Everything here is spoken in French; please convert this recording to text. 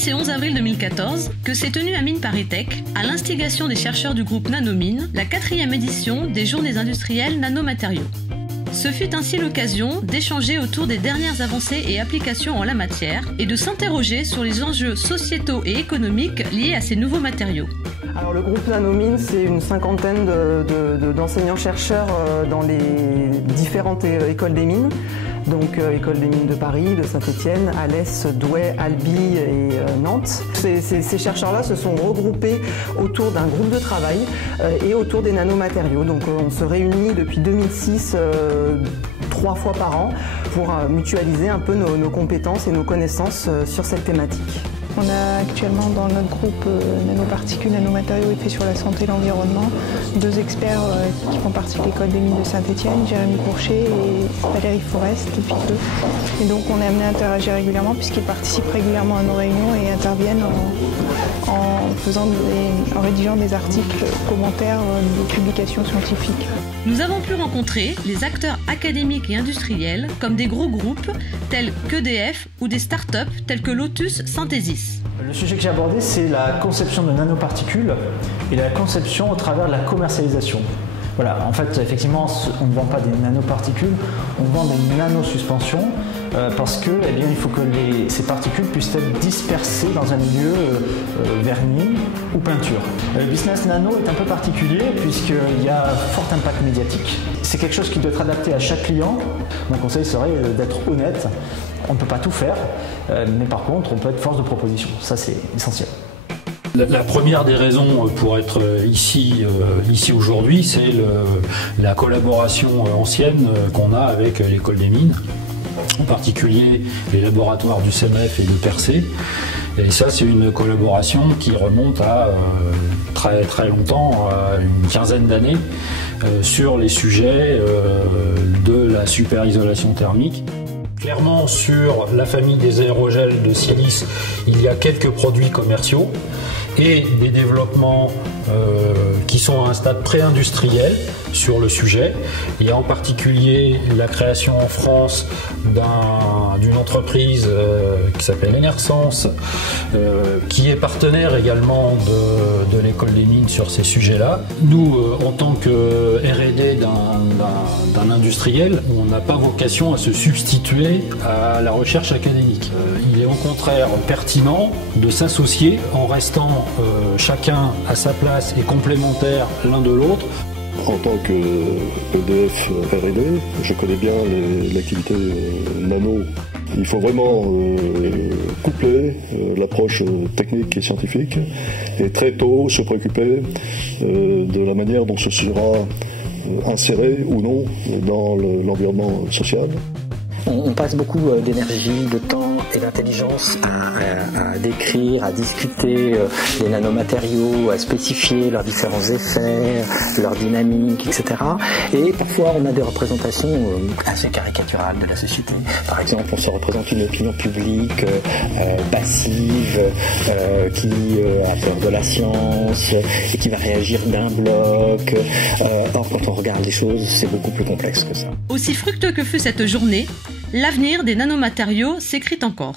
10 et 11 avril 2014 que s'est tenue à Mines ParisTech, à l'instigation des chercheurs du groupe Nanomine, la 4e édition des Journées industrielles nanomatériaux. Ce fut ainsi l'occasion d'échanger autour des dernières avancées et applications en la matière et de s'interroger sur les enjeux sociétaux et économiques liés à ces nouveaux matériaux. Alors le groupe Nanomine, c'est une cinquantaine d'enseignants-chercheurs dans les différentes écoles des mines. Donc École des mines de Paris, de Saint-Étienne, Alès, Douai, Albi et Nantes. Ces chercheurs-là se sont regroupés autour d'un groupe de travail et autour des nanomatériaux. Donc on se réunit depuis 2006 3 fois par an pour mutualiser un peu nos compétences et nos connaissances sur cette thématique. On a actuellement dans notre groupe nanoparticules, nanomatériaux et faits sur la santé et l'environnement 2 experts qui font partie de l'école des mines de Saint-Étienne, Jérémy Courchet et Valérie Forest depuis peu. Et donc on est amené à interagir régulièrement puisqu'ils participent régulièrement à nos réunions et interviennent en rédigeant des articles, commentaires, des publications scientifiques. Nous avons pu rencontrer les acteurs académiques et industriels comme des gros groupes tels qu'EDF ou des startups tels que Lotus Synthesis. Le sujet que j'ai abordé, c'est la conception de nanoparticules et la conception au travers de la commercialisation. Voilà, en fait, effectivement, on ne vend pas des nanoparticules, on vend des nanosuspensions parce que, eh bien, il faut que ces particules puissent être dispersées dans un milieu vernis ou peinture. Le business nano est un peu particulier puisqu'il y a un fort impact médiatique. C'est quelque chose qui doit être adapté à chaque client. Mon conseil serait d'être honnête. On ne peut pas tout faire, mais par contre, on peut être force de proposition. Ça, c'est essentiel. La première des raisons pour être ici aujourd'hui, c'est la collaboration ancienne qu'on a avec l'école des mines, en particulier les laboratoires du CEMEF et de Percé. Et ça, c'est une collaboration qui remonte à très très longtemps, à une quinzaine d'années, sur les sujets de la super-isolation thermique. Clairement, sur la famille des aérogels de silice, il y a quelques produits commerciaux et des développements qui sont à un stade pré-industriel sur le sujet. Il y a en particulier la création en France d'une entreprise qui s'appelle Enersense, qui est partenaire également de l'école des mines sur ces sujets-là. Nous, en tant que R&D d'un industriel, on n'a pas vocation à se substituer à la recherche académique. Il est au contraire pertinent de s'associer en restant chacun à sa place et complémentaires l'un de l'autre. En tant que EDF R&D, je connais bien l'activité nano. Il faut vraiment coupler l'approche technique et scientifique et très tôt se préoccuper de la manière dont ce sera inséré ou non dans l'environnement social. On passe beaucoup d'énergie, de temps et d'intelligence à décrire, à discuter les nanomatériaux, à spécifier leurs différents effets, leur dynamique, etc. Et parfois on a des représentations assez caricaturales de la société. Par exemple, on se représente une opinion publique passive qui a peur de la science et qui va réagir d'un bloc. Or, quand on regarde les choses, c'est beaucoup plus complexe que ça. Aussi fructueux que fut cette journée, l'avenir des nanomatériaux s'écrit encore.